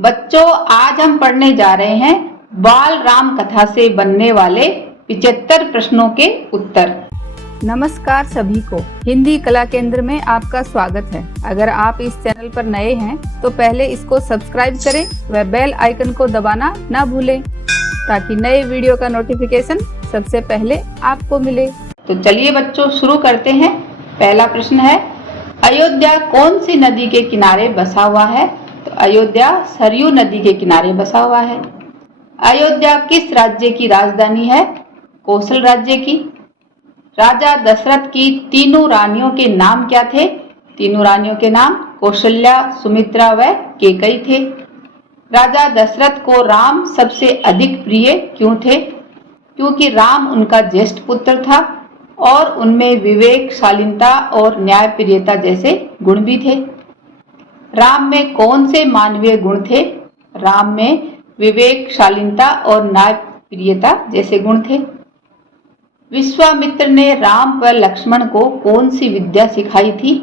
बच्चों, आज हम पढ़ने जा रहे हैं बाल राम कथा से बनने वाले 75 प्रश्नों के उत्तर। नमस्कार सभी को, हिंदी कला केंद्र में आपका स्वागत है। अगर आप इस चैनल पर नए हैं तो पहले इसको सब्सक्राइब करें व बेल आइकन को दबाना ना भूलें ताकि नए वीडियो का नोटिफिकेशन सबसे पहले आपको मिले। तो चलिए बच्चों, शुरू करते हैं। पहला प्रश्न है, अयोध्या कौन सी नदी के किनारे बसा हुआ है? तो अयोध्या सरयू नदी के किनारे बसा हुआ है। अयोध्या किस राज्य की राजधानी है? कौशल राज्य की। राजा दशरथ की तीनों रानियों के नाम क्या थे? तीनों रानियों के नाम कौशल्या, सुमित्रा व कैकेयी थे। राजा दशरथ को राम सबसे अधिक प्रिय क्यों थे? क्योंकि राम उनका ज्येष्ठ पुत्र था और उनमें विवेक, शालीनता और न्यायप्रियता जैसे गुण भी थे। राम में कौन से मानवीय गुण थे? राम में विवेक, शालीनता और न्यायप्रियता जैसे गुण थे। विश्वामित्र ने राम व लक्ष्मण को कौन सी विद्या सिखाई थी?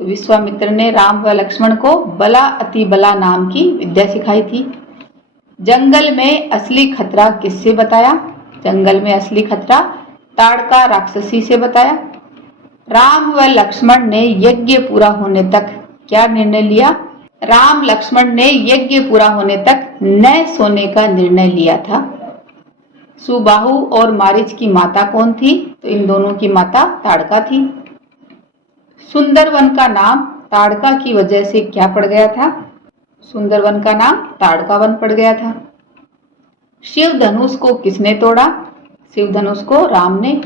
तो विश्वामित्र ने राम व लक्ष्मण को बला अति बला नाम की विद्या सिखाई थी। जंगल में असली खतरा किससे बताया? जंगल में असली खतरा ताड़का राक्षसी से बताया। राम व लक्ष्मण ने यज्ञ पूरा होने तक क्या निर्णय लिया? राम लक्ष्मण ने यज्ञ पूरा होने तक न सोने का निर्णय लिया था। सुबाहु और मारीच की माता कौन थी? तो इन दोनों की माता ताड़का थी। सुंदरवन का नाम ताड़का की वजह से क्या पड़ गया था? सुंदरवन का नाम ताड़का वन पड़ गया था। शिव धनुष को किसने तोड़ा? शिव धनुष को राम ने।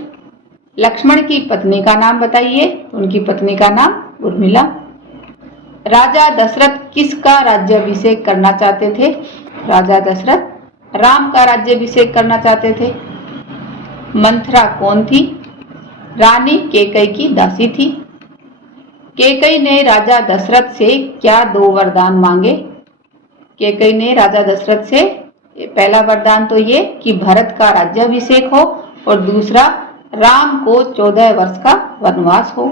लक्ष्मण की पत्नी का नाम बताइए। तो उनकी पत्नी का नाम उर्मिला। राजा दशरथ किसका राज्याभिषेक करना चाहते थे? राजा दशरथ राम का राज्याभिषेक करना चाहते थे। मंथरा कौन थी? रानी कैकेयी की दासी थी। कैकेयी ने राजा दशरथ से क्या दो वरदान मांगे? कैकेयी ने राजा दशरथ से पहला वरदान तो ये कि भरत का राज्याभिषेक हो और दूसरा राम को 14 वर्ष का वनवास हो।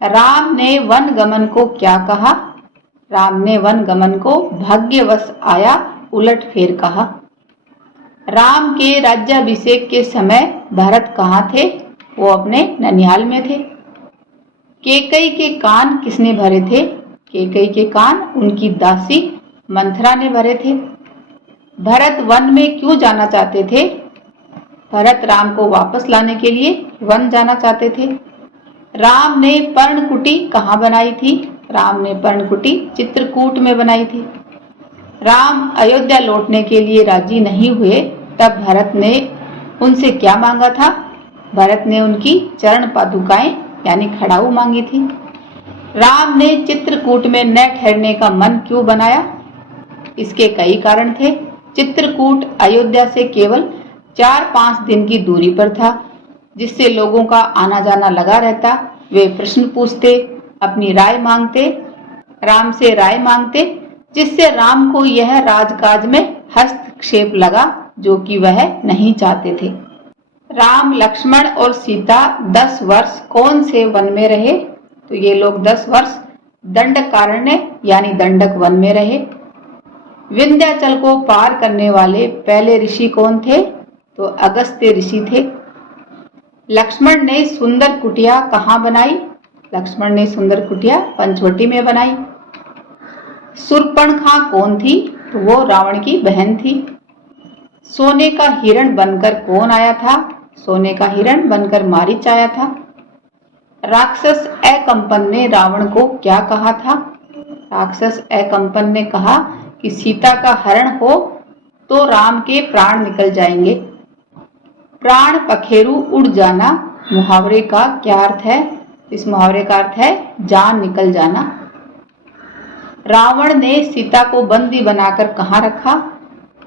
राम ने वन गमन को क्या कहा? राम ने वन गमन को भाग्यवश आया उलट फेर कहा। राम के राज्याभिषेक के समय भरत कहाँ थे? वो अपने ननिहाल में थे। कैकेयी के कान किसने भरे थे? कैकेयी के कान उनकी दासी मंथरा ने भरे थे। भरत वन में क्यों जाना चाहते थे? भरत राम को वापस लाने के लिए वन जाना चाहते थे। राम ने पर्णकुटी कहाँ बनाई थी? राम ने पर्णकुटी चित्रकूट में बनाई थी। राम अयोध्या लौटने के लिए राजी नहीं हुए तब भरत ने उनसे क्या मांगा था? भरत ने उनकी चरण पादुकाएं यानी खड़ाऊ मांगी थी। राम ने चित्रकूट में न ठहरने का मन क्यों बनाया? इसके कई कारण थे। चित्रकूट अयोध्या से केवल 4-5 दिन की दूरी पर था, जिससे लोगों का आना जाना लगा रहता। वे प्रश्न पूछते, अपनी राय मांगते, राम से राय मांगते, जिससे राम को यह राजकाज में हस्तक्षेप लगा जो कि वह नहीं चाहते थे। राम, लक्ष्मण और सीता 10 वर्ष कौन से वन में रहे? तो ये लोग 10 वर्ष दंडकारण्य यानी दंडक वन में रहे। विंध्याचल को पार करने वाले पहले ऋषि कौन थे? तो अगस्त्य ऋषि थे। लक्ष्मण ने सुंदर कुटिया कहाँ बनाई? लक्ष्मण ने सुंदर कुटिया पंचवटी में बनाई। शूर्पणखा कौन थी? तो वो रावण की बहन थी। सोने का हिरण बनकर कौन आया था? सोने का हिरण बनकर मारीच आया था। राक्षस एकंपन ने रावण को क्या कहा था? राक्षस एकंपन ने कहा कि सीता का हरण हो तो राम के प्राण निकल जाएंगे। प्राण पखेरु उड़ जाना मुहावरे का क्या अर्थ है? इस मुहावरे का अर्थ है जान निकल जाना। रावण ने सीता को बंदी बनाकर कहाँ रखा?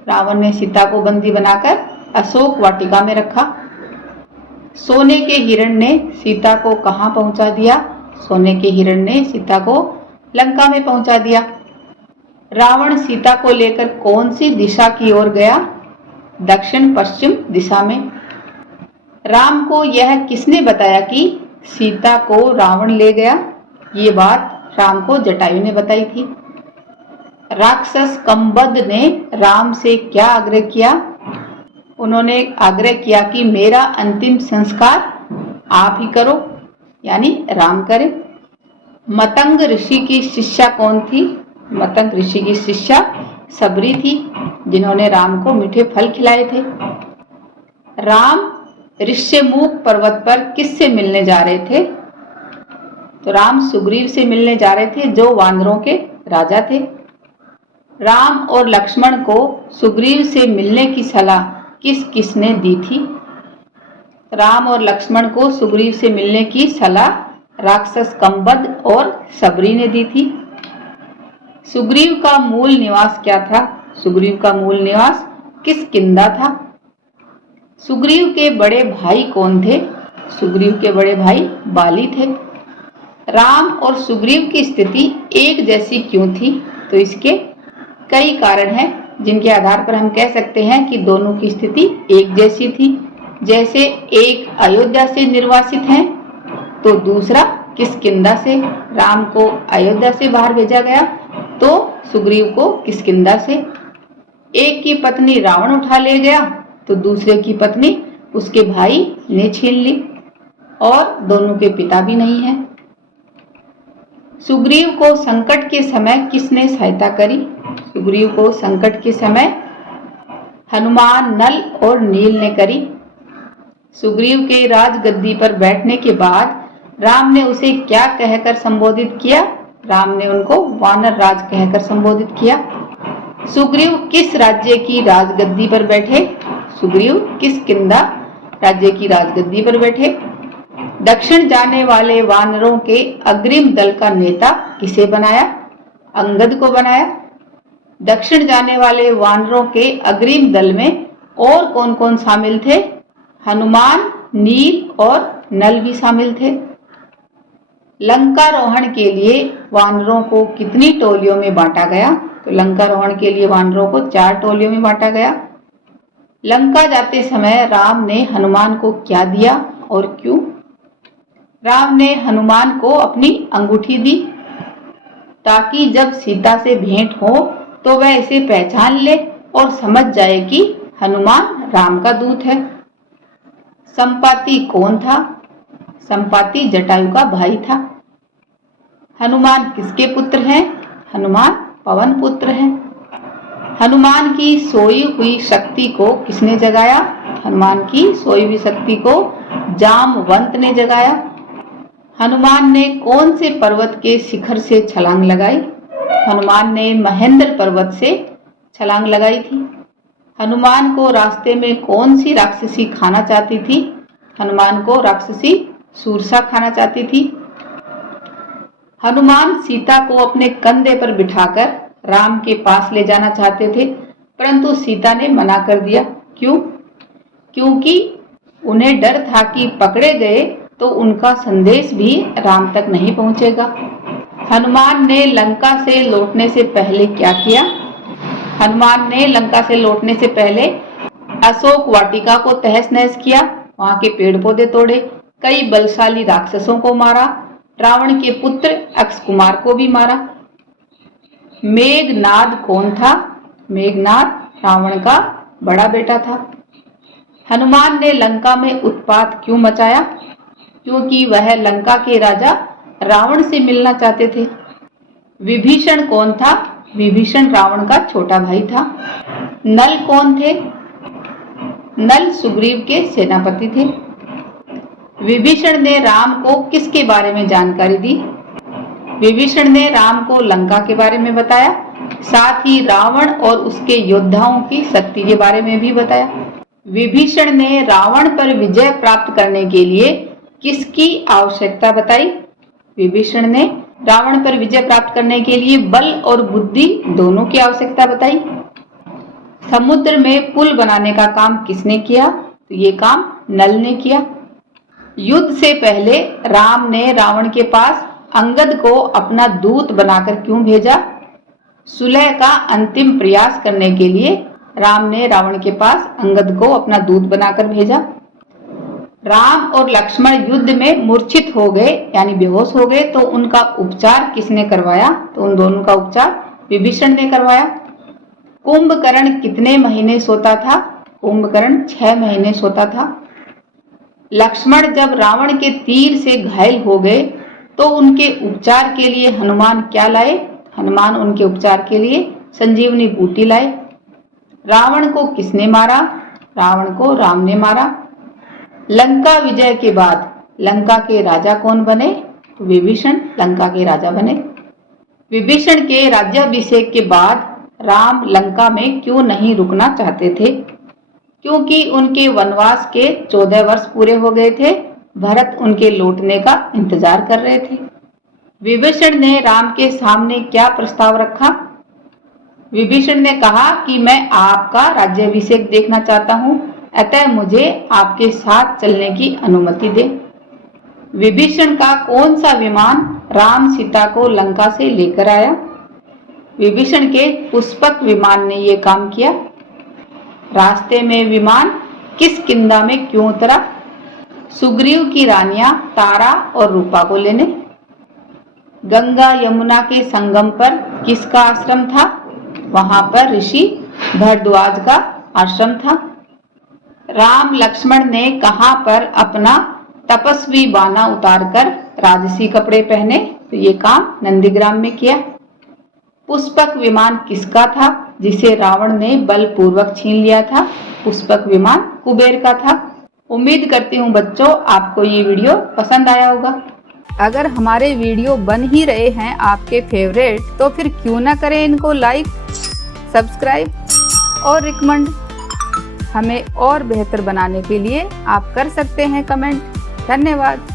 रावण ने सीता को बंदी बनाकर अशोक वाटिका में रखा। सोने के हिरण ने सीता को कहाँ पहुंचा दिया? सोने के हिरण ने सीता को लंका में पहुंचा दिया। रावण सीता को लेकर कौन सी दिशा की ओर गया? दक्षिण पश्चिम दिशा में। राम को यह किसने बताया कि सीता को रावण ले गया? ये बात राम को जटायु ने बताई थी। राक्षस कंबद ने राम से क्या आग्रह किया? उन्होंने आग्रह किया कि मेरा अंतिम संस्कार आप ही करो, यानी राम करें। मतंग ऋषि की शिष्या कौन थी? मतंग ऋषि की शिष्या सबरी थी, जिन्होंने राम को मीठे फल खिलाए थे। राम ऋष्यमूक पर्वत पर किससे मिलने जा रहे थे? तो राम सुग्रीव से मिलने जा रहे थे, जो वानरों के राजा थे। राम और लक्ष्मण को सुग्रीव से मिलने की सलाह किस किसने दी थी? राम और लक्ष्मण को सुग्रीव से मिलने की सलाह राक्षस कंबद और सबरी ने दी थी। सुग्रीव का मूल निवास क्या था? सुग्रीव का मूल निवास किष्किंधा था। सुग्रीव के बड़े भाई कौन थे? सुग्रीव के बड़े भाई बाली थे। राम और सुग्रीव की स्थिति एक जैसी क्यों थी? तो इसके कई कारण हैं, जिनके आधार पर हम कह सकते हैं कि दोनों की स्थिति एक जैसी थी। जैसे एक अयोध्या से निर्वासित हैं, तो दूसरा किष्किंधा से। राम को अयोध्या से बाहर भेजा गया, तो सुग्रीव को किष्किंधा से। एक की पत्नी रावण उठा ले गया, तो दूसरे की पत्नी उसके भाई ने छीन ली, और दोनों के पिता भी नहीं है। सुग्रीव को संकट के समय किसने सहायता करी? सुग्रीव को संकट के समय हनुमान, नल और नील ने करी। सुग्रीव के राजगद्दी पर बैठने के बाद राम ने उसे क्या कहकर संबोधित किया? राम ने उनको वानर राज कहकर संबोधित किया। सुग्रीव किस राज्य की राजगद्दी पर बैठे? सुग्रीव किष्किंधा राज्य की राजगद्दी पर बैठे। दक्षिण जाने वाले वानरों के अग्रिम दल का नेता किसे बनाया? अंगद को बनाया। दक्षिण जाने वाले वानरों के अग्रिम दल में और कौन कौन शामिल थे? हनुमान, नील और नल भी शामिल थे। लंकारोहण के लिए वानरों को कितनी टोलियों में बांटा गया? तो लंकारोहण के लिए वानरों को 4 टोलियों में बांटा गया। लंका जाते समय राम ने हनुमान को क्या दिया और क्यों? राम ने हनुमान को अपनी अंगूठी दी, ताकि जब सीता से भेंट हो तो वह इसे पहचान ले और समझ जाए कि हनुमान राम का दूत है। संपाति कौन था? संपाति जटायु का भाई था। हनुमान किसके पुत्र हैं? हनुमान पवन पुत्र हैं। हनुमान की सोई हुई शक्ति को किसने जगाया? हनुमान की सोई हुई शक्ति को जामवंत ने जगाया। हनुमान ने कौन से पर्वत के शिखर से छलांग लगाई? हनुमान ने महेंद्र पर्वत से छलांग लगाई थी। हनुमान को रास्ते में कौन सी राक्षसी खाना चाहती थी? हनुमान को राक्षसी सूरसा खाना चाहती थी। हनुमान सीता को अपने कंधे पर बिठाकर राम के पास ले जाना चाहते थे, परंतु सीता ने मना कर दिया। क्यों? क्योंकि उन्हें डर था कि पकड़े गए तो उनका संदेश भी राम तक नहीं पहुंचेगा। हनुमान ने लंका से लौटने से पहले क्या किया? हनुमान ने लंका से लौटने से पहले अशोक वाटिका को तहस नहस किया, वहां के पेड़ पौधे तोड़े, कई बलशाली राक्षसों को मारा, रावण के पुत्र अक्षकुमार को भी मारा। मेघनाद कौन था? मेघनाद रावण का बड़ा बेटा था। हनुमान ने लंका में उत्पात क्यों मचाया? क्योंकि वह लंका के राजा रावण से मिलना चाहते थे। विभीषण कौन था? विभीषण रावण का छोटा भाई था। नल कौन थे? नल सुग्रीव के सेनापति थे। विभीषण ने राम को किसके बारे में जानकारी दी? विभीषण ने राम को लंका के बारे में बताया, साथ ही रावण और उसके योद्धाओं की शक्ति के बारे में भी बताया। विभीषण ने रावण पर विजय प्राप्त करने के लिए किसकी आवश्यकता बताई? विभीषण ने रावण पर विजय प्राप्त करने के लिए बल और बुद्धि दोनों की आवश्यकता बताई। समुद्र में पुल बनाने का काम किसने किया? तो ये काम नल ने किया। युद्ध से पहले राम ने रावण के पास अंगद को अपना दूत बनाकर क्यों भेजा? सुलह का अंतिम प्रयास करने के लिए राम ने रावण के पास अंगद को अपना दूत बनाकर भेजा। राम और लक्ष्मण युद्ध में मूर्छित हो गए, यानी बेहोश हो गए, तो उनका उपचार किसने करवाया? तो उन दोनों का उपचार विभीषण ने करवाया। कुंभकर्ण कितने महीने सोता था? कुंभकर्ण 6 महीने सोता था। लक्ष्मण जब रावण के तीर से घायल हो गए तो उनके उपचार के लिए हनुमान क्या लाए? हनुमान उनके उपचार के लिए संजीवनी बूटी लाए। रावण को किसने मारा? रावण को राम ने मारा। लंका विजय के बाद लंका के राजा कौन बने? तो विभीषण लंका के राजा बने। विभीषण के राज्याभिषेक के बाद राम लंका में क्यों नहीं रुकना चाहते थे? क्योंकि उनके वनवास के 14 वर्ष पूरे हो गए थे। भरत उनके लौटने का इंतजार कर रहे थे। विभीषण ने राम के सामने क्या प्रस्ताव रखा? विभीषण ने कहा कि मैं आपका राज्याभिषेक देखना चाहता हूं, अतः मुझे आपके साथ चलने की अनुमति दे। विभीषण का कौन सा विमान राम सीता को लंका से लेकर आया? विभीषण के पुष्पक विमान ने यह काम किया। रास्ते में विमान किस किंदा में क्यों उतरा? सुग्रीव की रानियां तारा और रूपा को लेने। गंगा यमुना के संगम पर किसका आश्रम था? वहां पर ऋषि भरद्वाज का आश्रम था। राम लक्ष्मण ने कहां पर अपना तपस्वी बाना उतारकर राजसी कपड़े पहने? तो ये काम नंदीग्राम में किया। पुष्पक विमान किसका था जिसे रावण ने बलपूर्वक छीन लिया था? पुष्पक विमान कुबेर का था। उम्मीद करती हूँ बच्चों आपको ये वीडियो पसंद आया होगा। अगर हमारे वीडियो बन ही रहे हैं आपके फेवरेट, तो फिर क्यों ना करें इनको लाइक, सब्सक्राइब और रिकमेंड। हमें और बेहतर बनाने के लिए आप कर सकते हैं कमेंट। धन्यवाद।